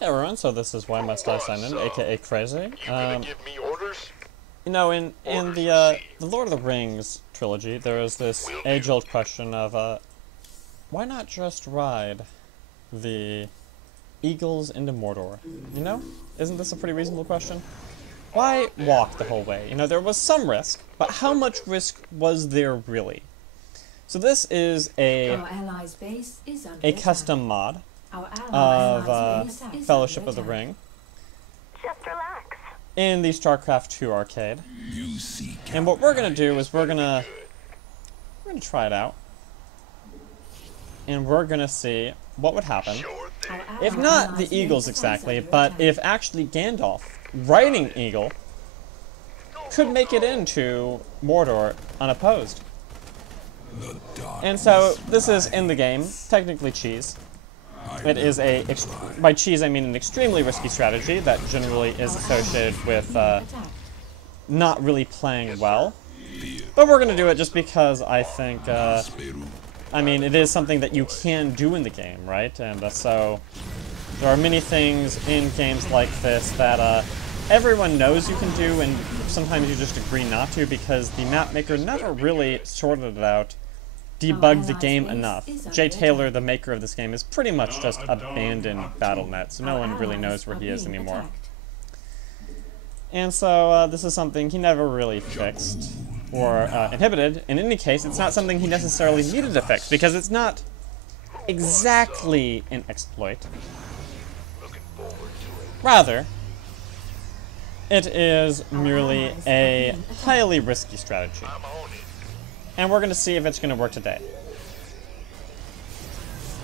Hey everyone, so this is Why Must I Sign In, aka Crazy. Give me orders? You know, in the Lord of the Rings trilogy, there is this age-old question of, why not just ride the eagles into Mordor? You know? Isn't this a pretty reasonable question? Why walk the whole way? You know, there was some risk, but how much risk was there really? So this is a custom mod of Fellowship of the Ring Just relax. in the Starcraft 2 arcade. And what we're gonna do is we're gonna try it out, and we're gonna see what would happen if not the eagles exactly, but if actually Gandalf, riding eagle, could make it into Mordor unopposed. And so this is in the game, technically cheese. It is by cheese I mean an extremely risky strategy that generally is associated with not really playing well. But we're gonna do it just because I think, I mean, it is something that you can do in the game, right? And so there are many things in games like this that everyone knows you can do, and sometimes you just agree not to because the map maker never really sorted it out, debugged the game enough. Jay Taylor, the maker of this game, is pretty much just abandoned BattleNet, so no one really knows where he is anymore. And so this is something he never really fixed or inhibited. In any case, it's not something he necessarily needed to fix because it's not exactly an exploit. Rather, it is merely a highly risky strategy. And we're going to see if it's going to work today.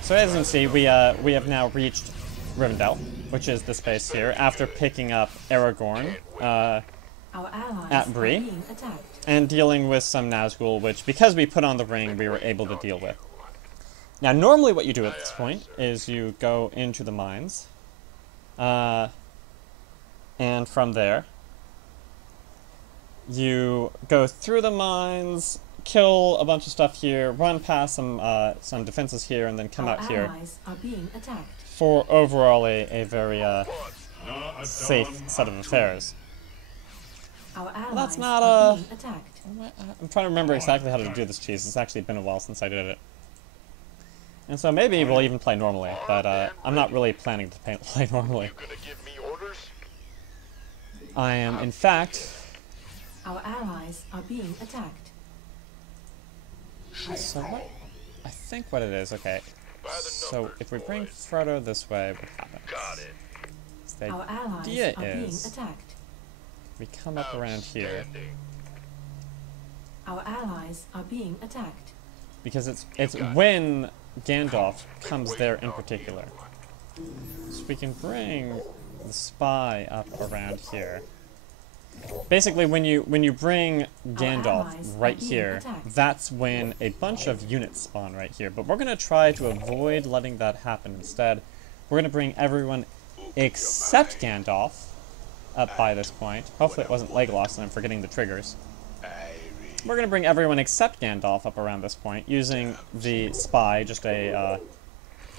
So as you can see, we have now reached Rivendell, which is this base here, after picking up Aragorn at Bree, and dealing with some Nazgul, which, because we put on the ring, we were able to deal with. Now, normally what you do at this point is you go into the mines, and from there, you go through the mines, kill a bunch of stuff here, run past some defenses here, and then come out here for overall a very safe set of affairs. Well, that's not I'm trying to remember exactly how to do this cheese. It's actually been a while since I did it. And so maybe we'll even play normally, but I'm not really planning to play normally. I am, in fact... Our allies are being attacked. So what? I think what it is, okay. So if we bring Frodo this way, what happens? The idea is we come up around here. Our allies are being attacked. Because it's when Gandalf comes there in particular. So we can bring the spy up around here. Basically, when you bring Gandalf right here, that's when a bunch of units spawn right here. But we're going to try to avoid letting that happen. Instead, we're going to bring everyone except Gandalf up by this point. Hopefully it wasn't Legolas and I'm forgetting the triggers. We're going to bring everyone except Gandalf up around this point, using the spy, just a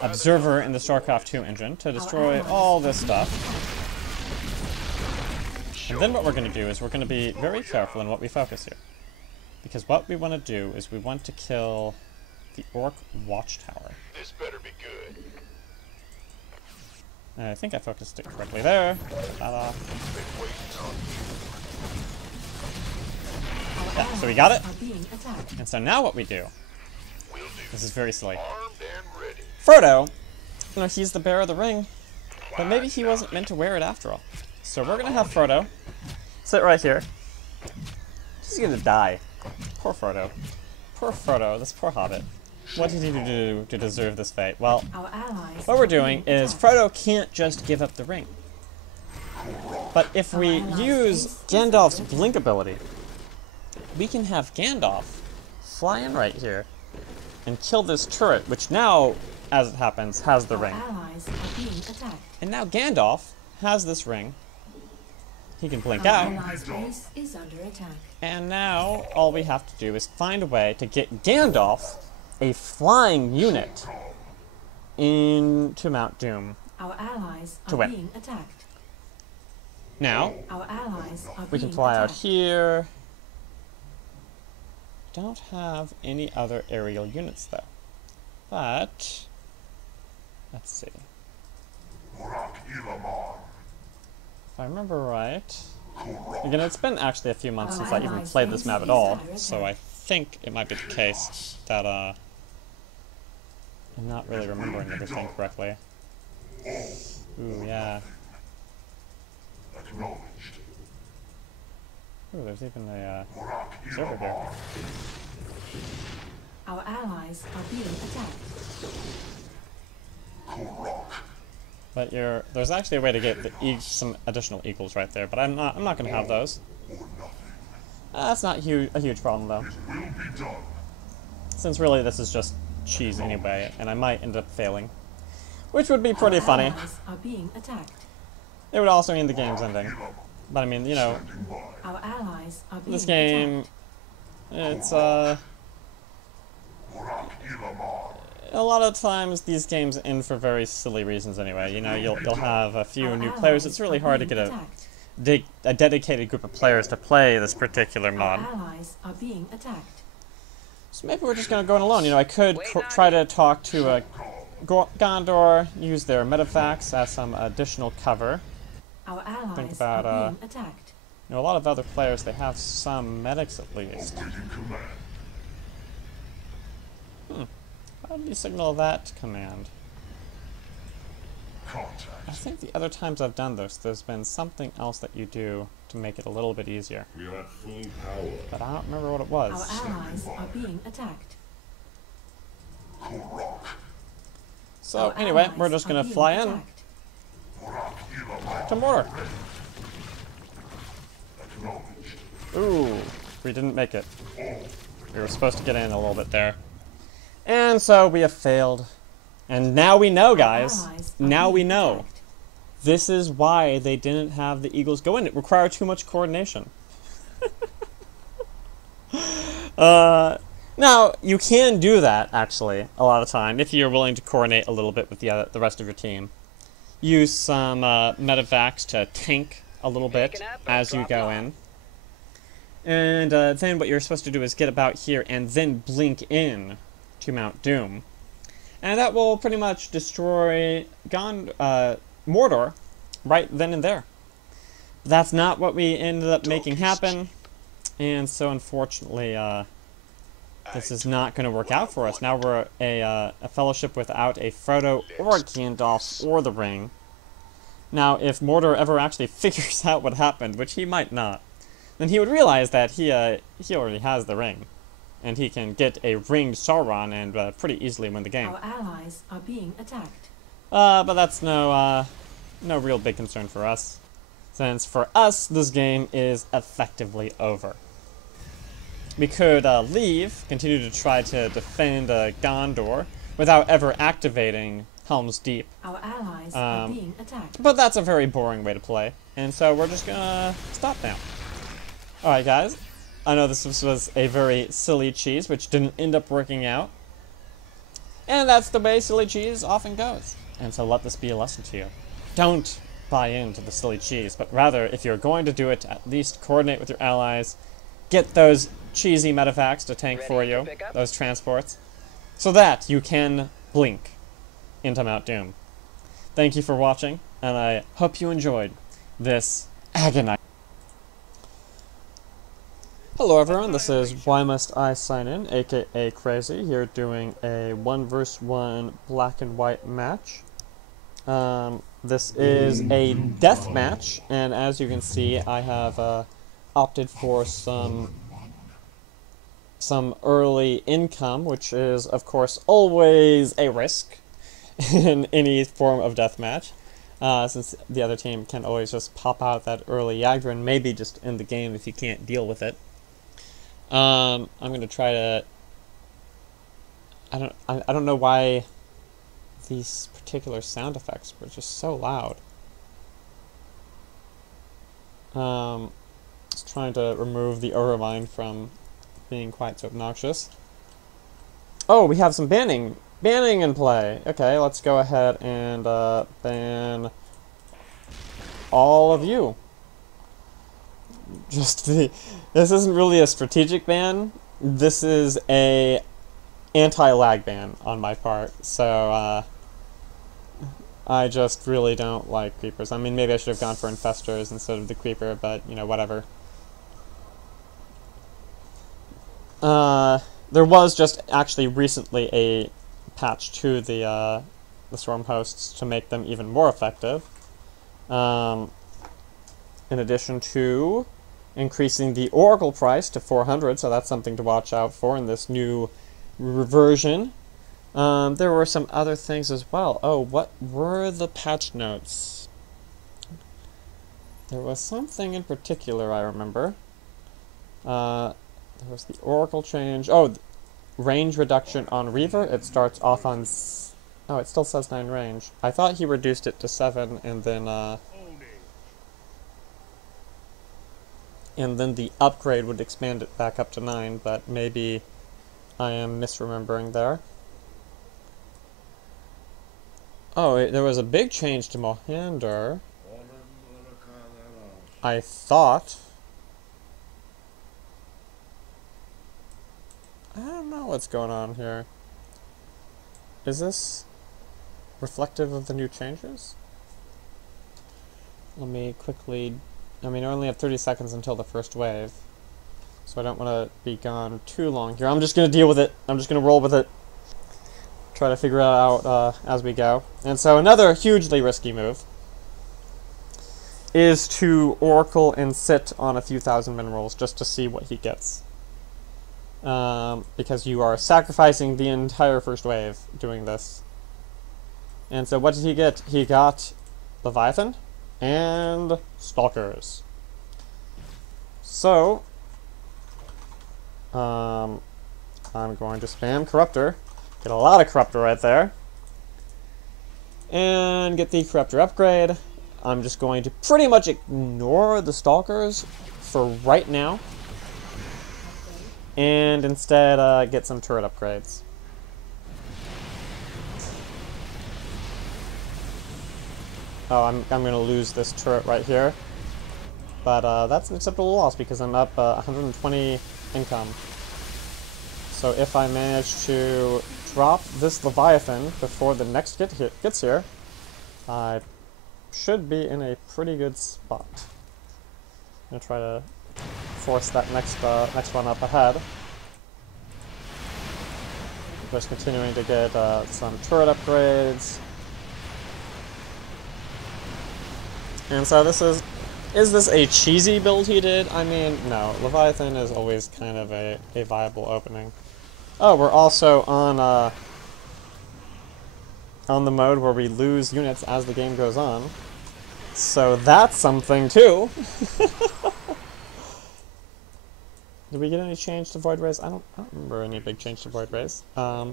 observer in the Starcraft 2 engine, to destroy all this stuff. And then what we're going to do is we're going to be very careful in what we focus here. Because what we want to do is we want to kill the Orc Watchtower. This better be good. I think I focused it correctly there. Ta-da. Yeah, so we got it. And so now what we do, this is very silly. Frodo, you know, he's the bearer of the ring, but maybe he wasn't meant to wear it after all. So we're gonna have Frodo sit right here. He's gonna die. Poor Frodo. Poor Frodo, this poor hobbit. What did he do to deserve this fate? Well, what we're doing is Frodo can't just give up the ring. But if we use Gandalf's blink ability, we can have Gandalf fly in right here and kill this turret, which now, as it happens, has the ring. And now Gandalf has this ring. He can blink out. And now all we have to do is find a way to get Gandalf, a flying unit, into Mount Doom. allies to are win. being attacked. Now, Our allies are we can being fly out attacked. here. Don't have any other aerial units though. But let's see. If I remember right, again, it's been actually a few months since I even played this map at all, so I think it might be the case that I'm not really remembering everything correctly. Ooh, yeah. Ooh, there's even a server here. Our allies are being attacked. But there's actually a way to get some additional eagles right there, but I'm not going to have those. That's not a huge problem though. Since really this is just cheese anyway, and I might end up failing, which would be pretty funny. Allies are being attacked. It would also mean the game's ending. But I mean, you know, Our allies are being this game, attacked. it's a lot of times these games end for very silly reasons anyway. You know, you'll have a few new players. It's really hard to get a dedicated group of players to play this particular mod. Our allies are being attacked. So maybe we're just gonna go in alone. You know, I could try to talk to Gondor, use their medifacts as some additional cover. Our allies Think about are being attacked. you know, a lot of other players, they have some medics at least. How do you signal that command? I think the other times I've done this, there's been something else that you do to make it a little bit easier. But I don't remember what it was. Our allies are being attacked. So anyway, we're just gonna fly in to Mordor. Ooh, we didn't make it. We were supposed to get in a little bit there. And so we have failed. And now we know, guys. Now we know. This is why they didn't have the Eagles go in. It required too much coordination. Now, you can do that, actually, a lot of time, if you're willing to coordinate a little bit with the rest of your team. Use some medevacs to tank a little bit as you go in. And then what you're supposed to do is get about here and then blink in to Mount Doom. And that will pretty much destroy Mordor right then and there. But that's not what we ended up making happen. And so unfortunately, this is not going to work out for us. Now we're a fellowship without a Frodo or a Gandalf or the ring. Now, if Mordor ever actually figures out what happened, which he might not, then he would realize that he already has the ring. And he can get a ringed Sauron and pretty easily win the game. Our allies are being attacked. But that's no real big concern for us. Since for us, this game is effectively over. We could leave, continue to try to defend Gondor without ever activating Helm's Deep. Our allies are being attacked. But that's a very boring way to play, and so we're just gonna stop now. Alright guys, I know this was a very silly cheese, which didn't end up working out. And that's the way silly cheese often goes. And so let this be a lesson to you. Don't buy into the silly cheese, but rather, if you're going to do it, at least coordinate with your allies, get those cheesy medevacs to tank for you, those transports, so that you can blink into Mount Doom. Thank you for watching, and I hope you enjoyed this agonizing. Hello everyone, this is Why Must I Sign In, aka Crazy, here doing a 1 vs 1 black and white match. This is a death match, and as you can see, I have opted for some early income, which is, of course, always a risk in any form of deathmatch, since the other team can always just pop out that early Yagdrin, maybe just end the game if you can't deal with it. I'm gonna try to. I don't know why these particular sound effects were just so loud. Just trying to remove the Uramind from being quite so obnoxious. Oh, we have some banning in play. Okay, let's go ahead and ban all of you. This isn't really a strategic ban. This is a anti-lag ban on my part. So, I just really don't like creepers. I mean, maybe I should have gone for infestors instead of the creeper, but, you know, whatever. There was just actually recently a patch to the storm hosts to make them even more effective. In addition to increasing the oracle price to 400, so that's something to watch out for in this new version. There were some other things as well. Oh, what were the patch notes? There was something in particular I remember. There was the oracle change. Oh, range reduction on Reaver. It starts off on... Oh, it still says 9 range. I thought he reduced it to 7 and then the upgrade would expand it back up to 9, but maybe I am misremembering there. Oh, there was a big change to Mohander. I thought. I don't know what's going on here. Is this reflective of the new changes? Let me quickly... I mean, I only have 30 seconds until the first wave, so I don't want to be gone too long here. I'm just going to deal with it. I'm just going to roll with it. Try to figure it out as we go. And so another hugely risky move is to oracle and sit on a few thousand minerals just to see what he gets. Because you are sacrificing the entire first wave doing this. And so what did he get? He got Leviathan and Stalkers. So, I'm going to spam Corruptor. Get a lot of Corruptor right there. And get the Corruptor upgrade. I'm just going to pretty much ignore the Stalkers for right now. And instead get some turret upgrades. Oh, I'm going to lose this turret right here. But that's an acceptable loss because I'm up 120 income. So if I manage to drop this Leviathan before the next gets here, I should be in a pretty good spot. I'm going to try to force that next one up ahead. Just continuing to get some turret upgrades. And so this is this a cheesy build he did? I mean, no. Leviathan is always kind of a viable opening. Oh, we're also on the mode where we lose units as the game goes on. So that's something too. Did we get any change to Void Rays? I don't remember any big change to Void Rays. But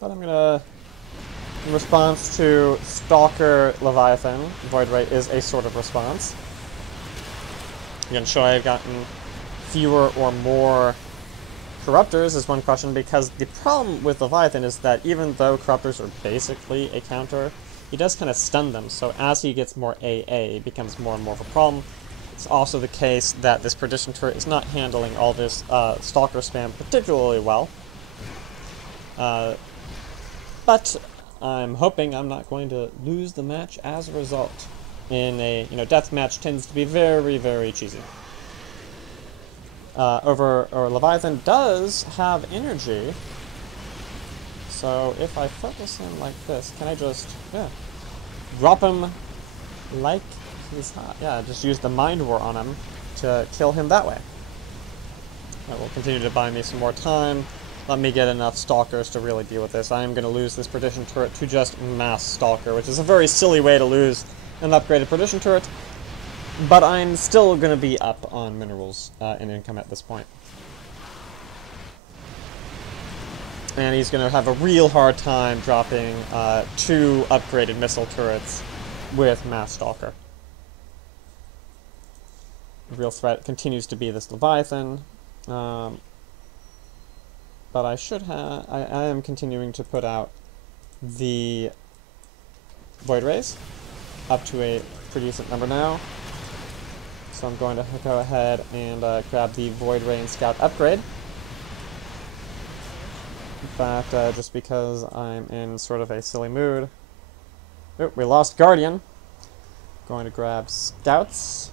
I'm gonna, in response to Stalker Leviathan, Void Ray is a sort of response. Again, should I have gotten fewer or more Corruptors is one question, because the problem with Leviathan is that even though Corruptors are basically a counter, he does kind of stun them, so as he gets more AA, it becomes more and more of a problem. It's also the case that this Perdition turret is not handling all this Stalker spam particularly well. But I'm hoping I'm not going to lose the match as a result. In a, death match tends to be very, very cheesy. Leviathan does have energy. So if I focus him like this, can I just, drop him like he's hot? Yeah, just use the Mind War on him to kill him that way. That will continue to buy me some more time. Let me get enough Stalkers to really deal with this. I am going to lose this Perdition turret to just mass Stalker, which is a very silly way to lose an upgraded Perdition turret. But I'm still going to be up on minerals in income at this point. And he's going to have a real hard time dropping 2 upgraded missile turrets with Mass Stalker. The real threat continues to be this Leviathan. But I should have... I am continuing to put out the Void Rays. up to a pretty decent number now. So I'm going to go ahead and grab the Void Ray and Scout upgrade. But just because I'm in sort of a silly mood. Oh, we lost Guardian. Going to grab Scouts.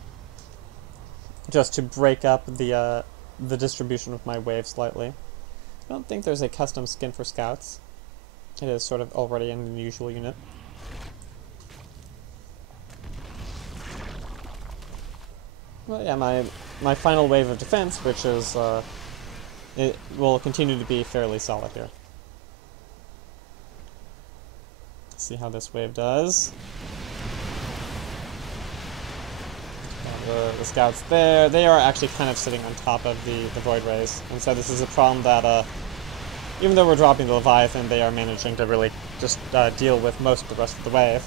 Just to break up the distribution of my wave slightly. I don't think there's a custom skin for Scouts. It is sort of already an unusual unit. Well, yeah, my final wave of defense, which is, it will continue to be fairly solid here. Let's see how this wave does. The Scouts there, they are actually kind of sitting on top of the Void Rays, and so this is a problem that, even though we're dropping the Leviathan, they are managing to really just deal with most of the rest of the wave.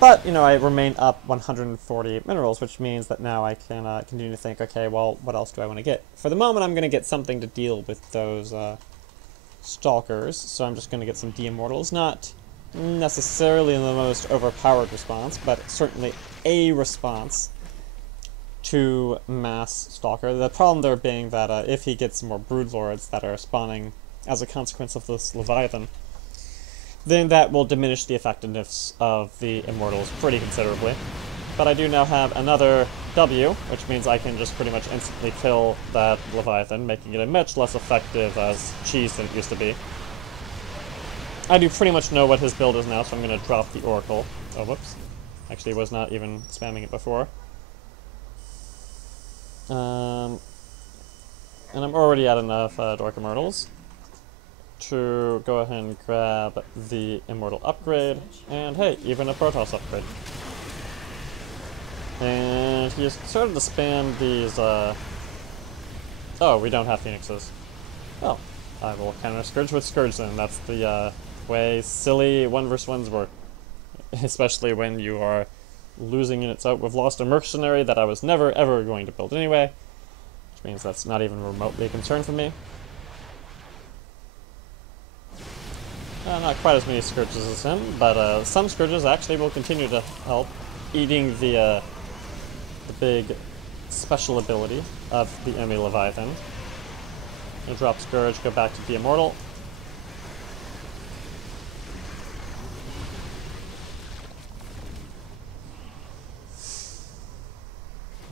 But, you know, I remain up 140 minerals, which means that now I can continue to think, okay, well, what else do I want to get? For the moment, I'm going to get something to deal with those Stalkers, so I'm just going to get some de-immortals. Not necessarily the most overpowered response, but certainly a response to mass Stalker. The problem there being that if he gets more Broodlords that are spawning as a consequence of this Leviathan, then that will diminish the effectiveness of the Immortals pretty considerably. But I do now have another W, which means I can just pretty much instantly kill that Leviathan, making it a much less effective as cheese than it used to be. I do pretty much know what his build is now, so I'm going to drop the Oracle. Oh, whoops. Actually, was not even spamming it before. And I'm already at enough Dark Immortals to go ahead and grab the Immortal upgrade, and hey, even a Protoss upgrade. And he started to spam these, oh, we don't have Phoenixes. Oh, I will counter Scourge with Scourge then. That's the way silly 1v1s work. Especially when you are losing units out. We've lost a Mercenary that I was never ever going to build anyway, which means that's not even remotely a concern for me. Not quite as many Scourges as him, but some Scourges actually will continue to help, eating the big special ability of the enemy Leviathan. Gonna drop Scourge, go back to the Immortal.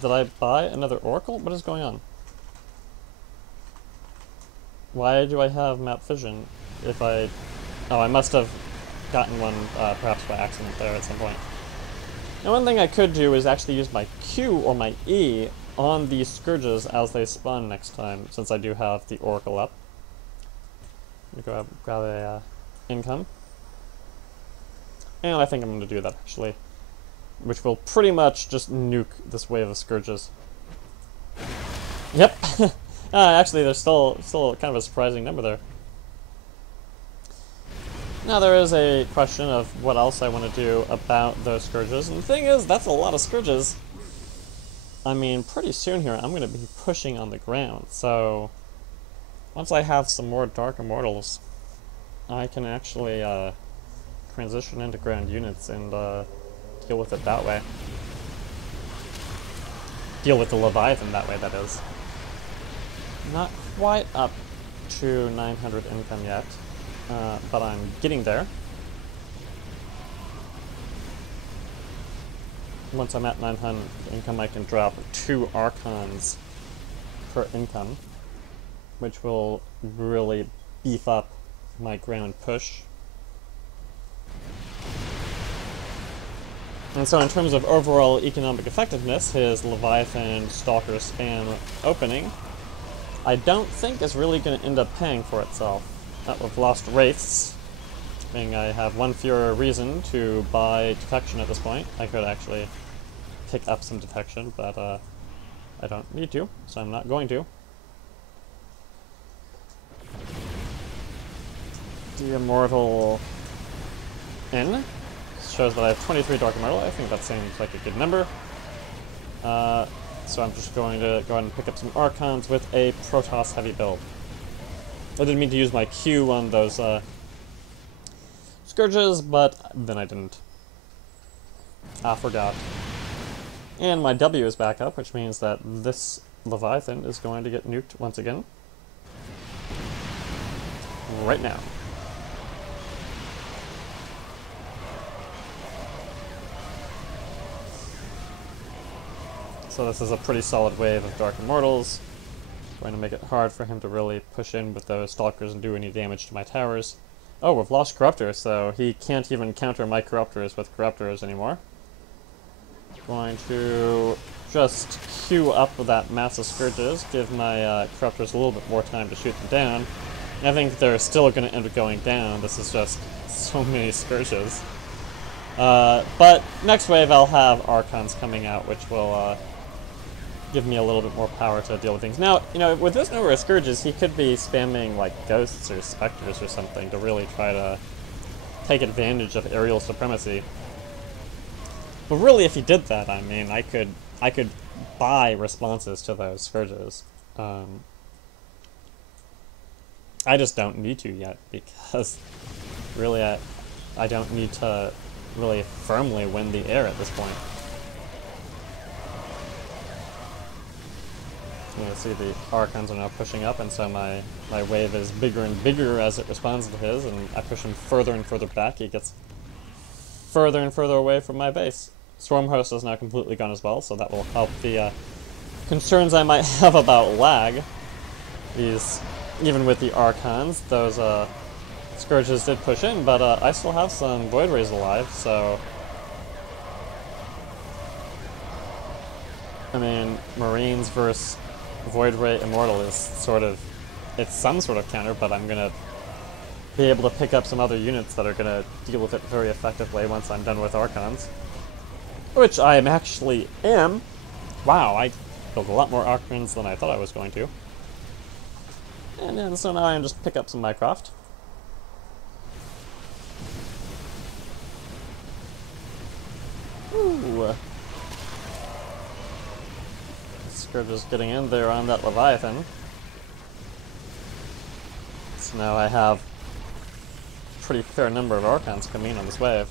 Did I buy another Oracle? What is going on? Why do I have map vision if I... Oh, I must have gotten one perhaps by accident there at some point. Now, one thing I could do is actually use my Q or my E on these Scourges as they spawn next time, since I do have the Oracle up. Let me go grab a income. And I think I'm going to do that, actually. Which will pretty much just nuke this wave of Scourges. Yep! Actually, there's still kind of a surprising number there. Now there is a question of what else I want to do about those Scourges, and the thing is, that's a lot of Scourges. I mean, pretty soon here, I'm going to be pushing on the ground, so... Once I have some more Dark Immortals, I can actually transition into ground units and deal with it that way. Deal with the Leviathan that way, that is. Not quite up to 900 income yet. But I'm getting there. Once I'm at 900 income, I can drop 2 Archons per income, which will really beef up my ground push. And so in terms of overall economic effectiveness, his Leviathan Stalker spam opening, I don't think is really going to end up paying for itself. We've lost Wraiths, meaning I have one fewer reason to buy Detection at this point. I could actually pick up some Detection, but I don't need to, so I'm not going to. The Immortal in shows that I have 23 Dark Immortal. I think that seems like a good number. So I'm just going to go ahead and pick up some Archons with a Protoss heavy build. I didn't mean to use my Q on those Scourges, but then I didn't. I forgot. And my W is back up, which means that this Leviathan is going to get nuked once again. Right now. So this is a pretty solid wave of Dark Immortals. Going to make it hard for him to really push in with those Stalkers and do any damage to my towers. Oh, we've lost Corruptors, so he can't even counter my Corruptors with Corruptors anymore. Going to just queue up with that massive Scourges, give my Corruptors a little bit more time to shoot them down. And I think they're still going to end up going down. This is just so many Scourges. But next wave I'll have Archons coming out, which will give me a little bit more power to deal with things. Now, you know, with this number of Scourges, he could be spamming, like, Ghosts or Spectres or something to really try to take advantage of aerial supremacy. But really, if he did that, I mean, I could buy responses to those Scourges. I just don't need to yet, because really I don't need to really firmly win the air at this point. You know, see the Archons are now pushing up, and so my wave is bigger and bigger as it responds to his, and I push him further and further back. He gets further and further away from my base. Stormhost is now completely gone as well, so that will help the concerns I might have about lag. Even with the Archons, those Scourges did push in, but I still have some Void Rays alive, so... I mean, Marines versus Void Ray Immortal is sort of... it's some sort of counter, but I'm gonna be able to pick up some other units that are gonna deal with it very effectively once I'm done with Archons. Which I actually am. Wow, I killed a lot more Archons than I thought I was going to. And then, so now I can just pick up some Mycroft. Ooh. Scourge getting in there on that Leviathan. So now I have a pretty fair number of Archons coming in on this wave.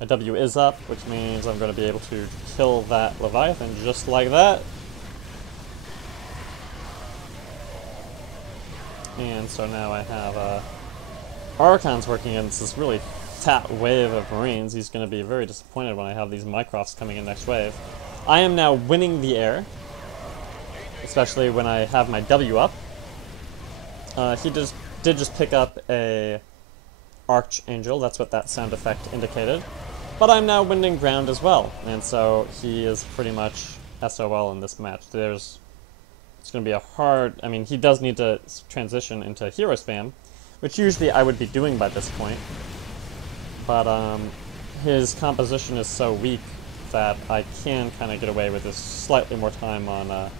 My W is up, which means I'm going to be able to kill that Leviathan just like that. And so now I have Archons working against this really fat wave of Marines. He's going to be very disappointed when I have these Mycrofts coming in next wave. I am now winning the air, especially when I have my W up. He did just pick up a Archangel, that's what that sound effect indicated. But I'm now winning ground as well, and so he is pretty much SOL in this match. It's going to be a hard... I mean, he does need to transition into hero spam, which usually I would be doing by this point. But his composition is so weak that I can kind of get away with this slightly more time on hero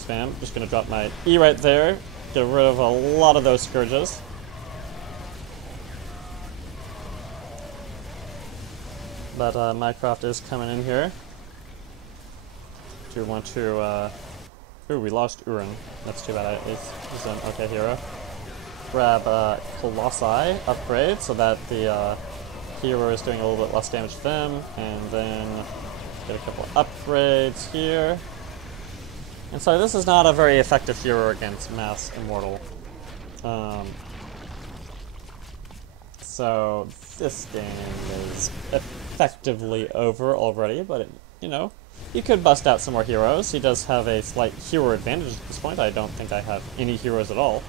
spam. Just going to drop my E right there, get rid of a lot of those Scourges. But Mycroft is coming in here. Do want to... ooh, we lost Urin. That's too bad. He's an okay hero. Grab Colossi upgrade so that the hero is doing a little bit less damage to them. And then get a couple of upgrades here. And so this is not a very effective hero against Mass Immortal. So this game is effectively over already, but you know, you could bust out some more heroes. He does have a slight hero advantage at this point. I don't think I have any heroes at all.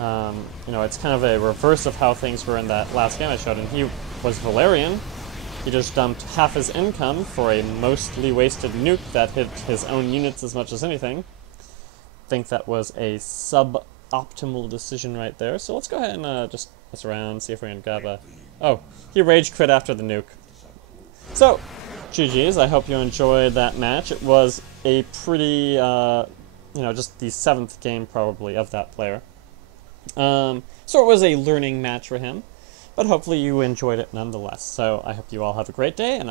You know, it's kind of a reverse of how things were in that last game I showed, and he was Valerian. He just dumped half his income for a mostly wasted nuke that hit his own units as much as anything. I think that was a suboptimal decision right there. So let's go ahead and just mess around, see if we can grab a... Oh, he rage crit after the nuke. So, GG's. I hope you enjoyed that match. It was a pretty, you know, just the 7th game probably of that player. So it was a learning match for him, but hopefully you enjoyed it nonetheless. So I hope you all have a great day, and